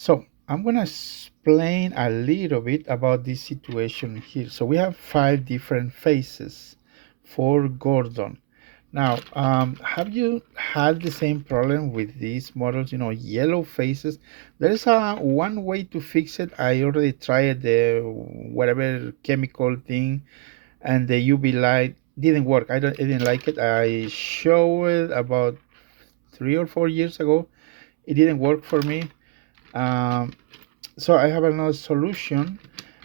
So I'm gonna explain a little bit about this situation here. So we have five different faces for Gordon. Now, have you had the same problem with these models? Yellow faces. There is a one way to fix it. I already tried the whatever chemical thing, and the UV light didn't work. I didn't like it. I showed it about 3 or 4 years ago. It didn't work for me. Um, so I have another solution.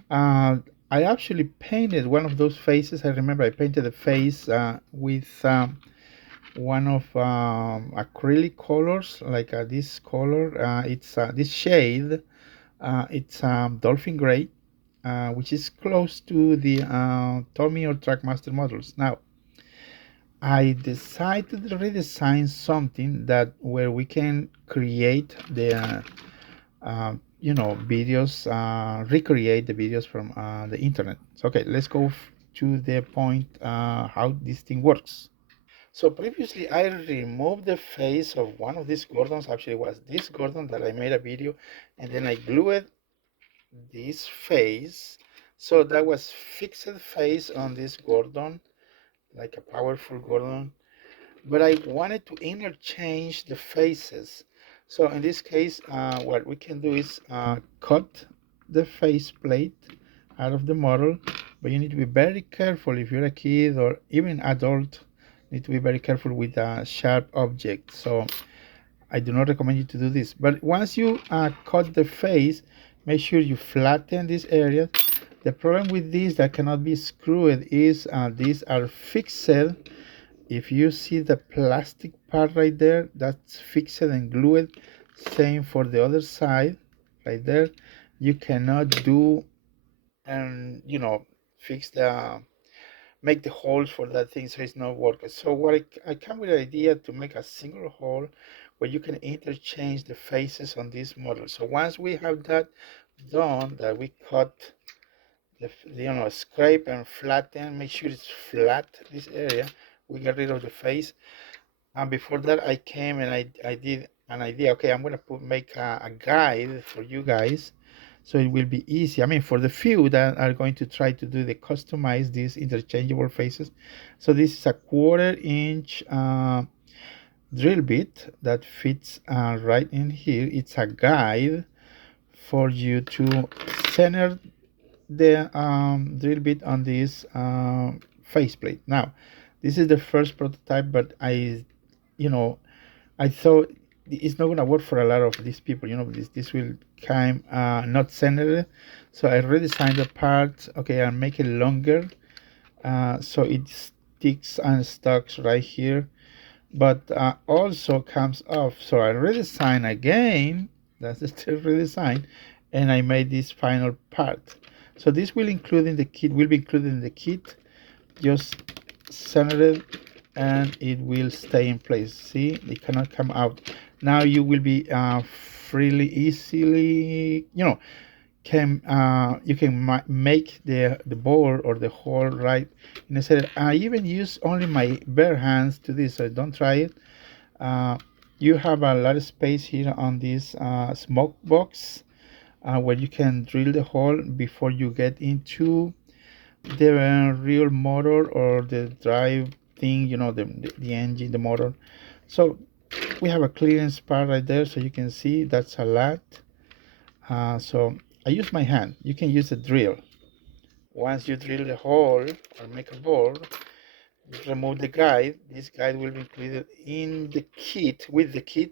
Uh, I actually painted one of those faces. I remember I painted the face with one of acrylic colors, like this color. It's this shade. It's dolphin gray, which is close to the Tomy or Trackmaster models. Now, I decided to redesign something that where we can create the videos, recreate the videos from the internet. So, okay, let's go to the point how this thing works. So previously I removed the face of one of these Gordons. Actually, it was this Gordon that I made a video, and then I glued this face. So that was fixed face on this Gordon, like a powerful Gordon. But I wanted to interchange the faces. So in this case, what we can do is cut the face plate out of the model, but you need to be very careful if you're a kid or even adult. You need to be very careful with a sharp object. So I do not recommend you to do this. But once you cut the face, make sure you flatten this area. The problem with this that cannot be screwed is these are fixed. If you see the plastic part right there, that's fixed and glued. Same for the other side, right there. You cannot do and fix the make the holes for that thing so it's not working. So what I come with an idea to make a single hole where you can interchange the faces on this model. So once we have that done, that we cut the scrape and flatten, make sure it's flat this area. We get rid of the face. And before that, I came and I did an idea. Okay, I'm gonna make a guide for you guys, so it will be easy. I mean, for the few that are going to try to do the customize these interchangeable faces. So this is a 1/4 inch drill bit that fits right in here. It's a guide for you to center the drill bit on this faceplate. Now, this is the first prototype, but you know, I thought it's not gonna work for a lot of these people. This will kind not centered. So I redesigned the part. Okay, I'll make it longer, so it sticks and stocks right here, but also comes off. So I redesign again. That's still redesign, and I made this final part. So this will include in the kit. Will be included in the kit. Just center it and it will stay in place. See, it cannot come out. Now you will be freely, easily, can you can make the board or the hole right in a set. I even use only my bare hands to this, so don't try it. Uh, you have a lot of space here on this smoke box where you can drill the hole before you get into the real motor or the drive thing, the engine, the motor. So we have a clearance part right there, so you can see that's a lot. So I use my hand. You can use a drill. Once you drill the hole or make a board, remove the guide. This guide will be included in the kit with the kit,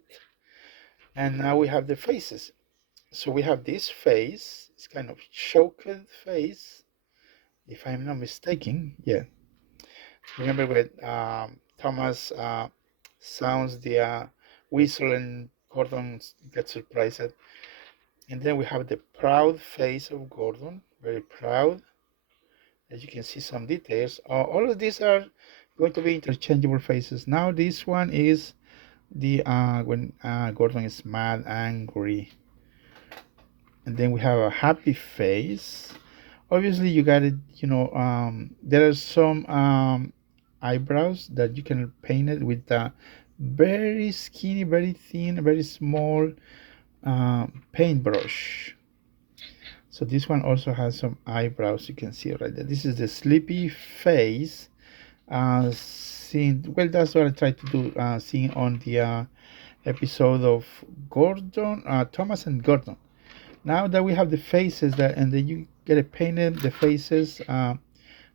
and now we have the faces. So we have this face. It's kind of choked face, if I'm not mistaken. Yeah. Remember when Thomas sounds the whistle and Gordon gets surprised. And then we have the proud face of Gordon, very proud. As you can see, some details. All of these are going to be interchangeable faces. Now this one is the when Gordon is mad, angry. And then we have a happy face. Obviously, you got it. There are some eyebrows that you can paint it with very skinny, very thin, very small paintbrush. So this one also has some eyebrows, you can see right there. This is the sleepy face. Seen, well, that's what I tried to do, seeing on the episode of Gordon, Thomas and Gordon. Now that we have the faces that, and then you get it painted, the faces,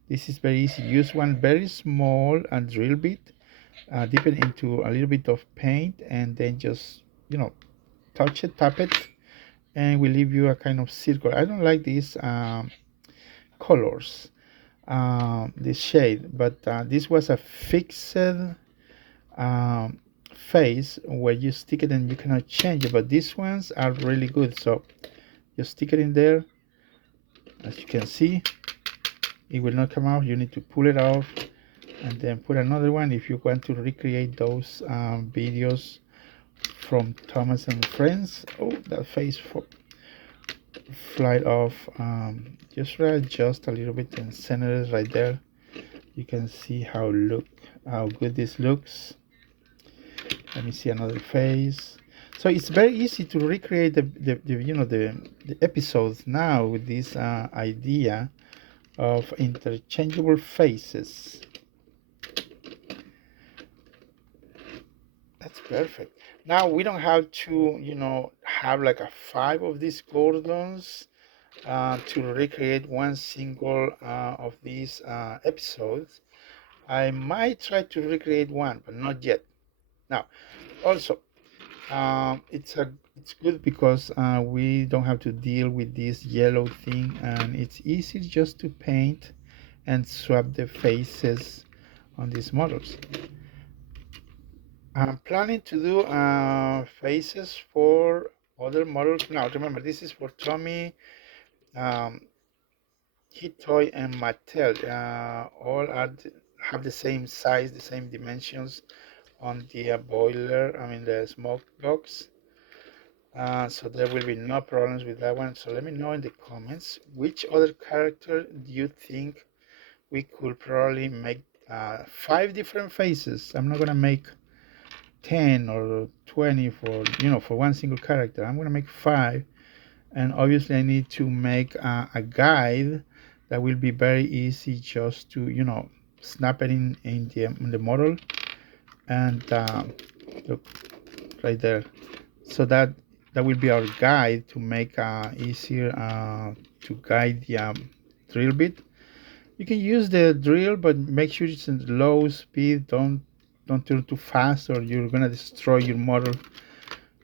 this is very easy. Use one very small and drill bit, dip it into a little bit of paint, and then just, touch it, tap it, and we leave you a kind of circle. I don't like these colors, this shade, but this was a fixed um, face where you stick it and you cannot change it. But these ones are really good. So you stick it in there. As you can see, it will not come out. You need to pull it off and then put another one if you want to recreate those videos from Thomas and Friends. Oh, that face flight off. Just readjust a little bit and center it right there. You can see how good this looks. Let me see another face. So it's very easy to recreate the episodes now with this idea of interchangeable faces. That's perfect. Now we don't have to, have like a five of these Gordons to recreate one single of these episodes. I might try to recreate one, but not yet. Now, also, it's good because we don't have to deal with this yellow thing, and it's easy just to paint and swap the faces on these models. I'm planning to do faces for other models. Now remember, this is for Tomy, um, Hit Toy, and Mattel. All have the same size, the same dimensions on the boiler. I mean the smoke box. So there will be no problems with that one. So let me know in the comments which other character do you think we could probably make five different faces. I'm not gonna make 10 or 20 for one single character. I'm gonna make five, and obviously I need to make a guide that will be very easy just to snap it in the model and look right there. So that will be our guide to make easier to guide the drill bit. You can use the drill, but make sure it's in low speed. Don't turn too fast, or you're gonna destroy your model.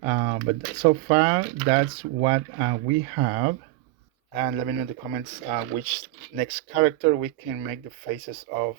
But so far, that's what we have. And let me know in the comments which next character we can make the faces of,